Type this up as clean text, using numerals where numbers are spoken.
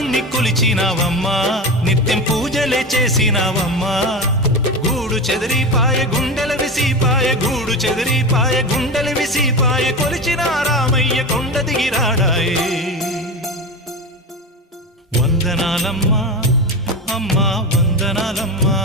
రాముణ్ణి కొలిచినావమ్మా నిత్యం పూజలే చేసినావమ్మా గూడు చెదిరిపాయ గుండెల విసిపాయ గూడు చెదిరిపాయ గుండెల విసిపాయ కొలిచిన రామయ్య కొండ దిగిరాడాయే వందనాలమ్మా అమ్మా వందనాలమ్మా